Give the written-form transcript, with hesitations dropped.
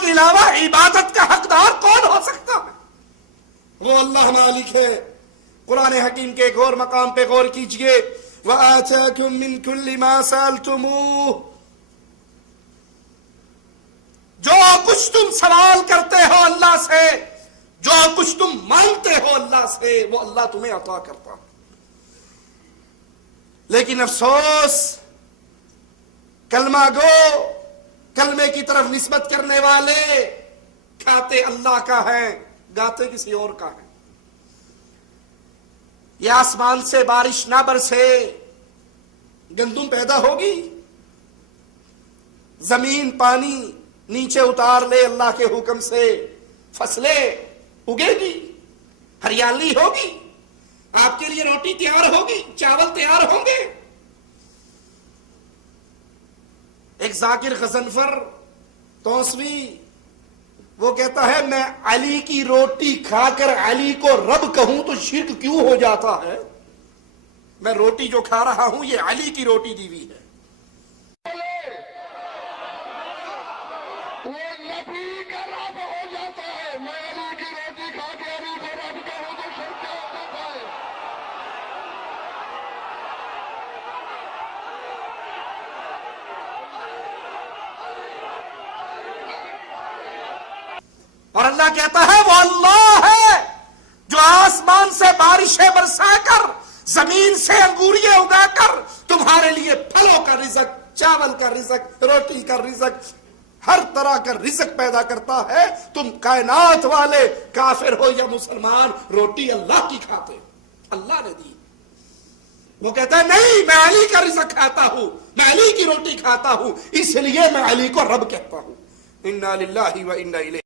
کے علاوہ عبادت کا حقدار کون ہو سکتا ہے؟ وہ اللہ مالک ہے۔ قرآن حکیم کے ایک اور مقام پہ غور کیجئے، وَآتَاكُم مِّن كُلِّ مَا سَأَلْتُمُوهُ، جو کچھ تم سوال کرتے ہو اللہ سے، جو کچھ تم مانگتے ہو اللہ سے، وہ اللہ تمہیں عطا کرتا ہے۔ لیکن افسوس، کلمہ گو، کلمے کی طرف نسبت کرنے والے کھاتے اللہ کا ہے، گاتے کسی اور کا ہے۔ یہ آسمان سے بارش نہ برسے، گندم پیدا ہوگی؟ زمین پانی نیچے اتار لے اللہ کے حکم سے، فصلیں اگے گی، ہریالی ہوگی، آپ کے لیے روٹی تیار ہوگی، چاول تیار ہوں گے۔ ایک ذاکر غضنفر توسوی وہ کہتا ہے، میں علی کی روٹی کھا کر علی کو رب کہوں تو شرک کیوں ہو جاتا ہے؟ میں روٹی جو کھا رہا ہوں یہ علی کی روٹی دی ہوئی ہے۔ وہ نبی کا رب ہو جاتا ہے، میں علی کی روٹی کھا کے علی کو رب کہوں تو شرک کیا ہو جاتا ہے؟ اور اللہ کہتا ہے وہ اللہ ہے جو آسمان سے بارشیں برسا کر، زمین سے انگوریاں اگا کر تمہارے لیے پھلوں کا رزق، چاول کا رزق، روٹی کا رزق، ہر طرح کا رزق پیدا کرتا ہے۔ تم کائنات والے کافر ہو یا مسلمان، روٹی اللہ کی کھاتے، اللہ نے دی۔ وہ کہتا ہے نہیں، میں علی کا رزق کھاتا ہوں، میں علی کی روٹی کھاتا ہوں، اس لیے میں علی کو رب کہتا ہوں۔ انا للہ و انا الیہ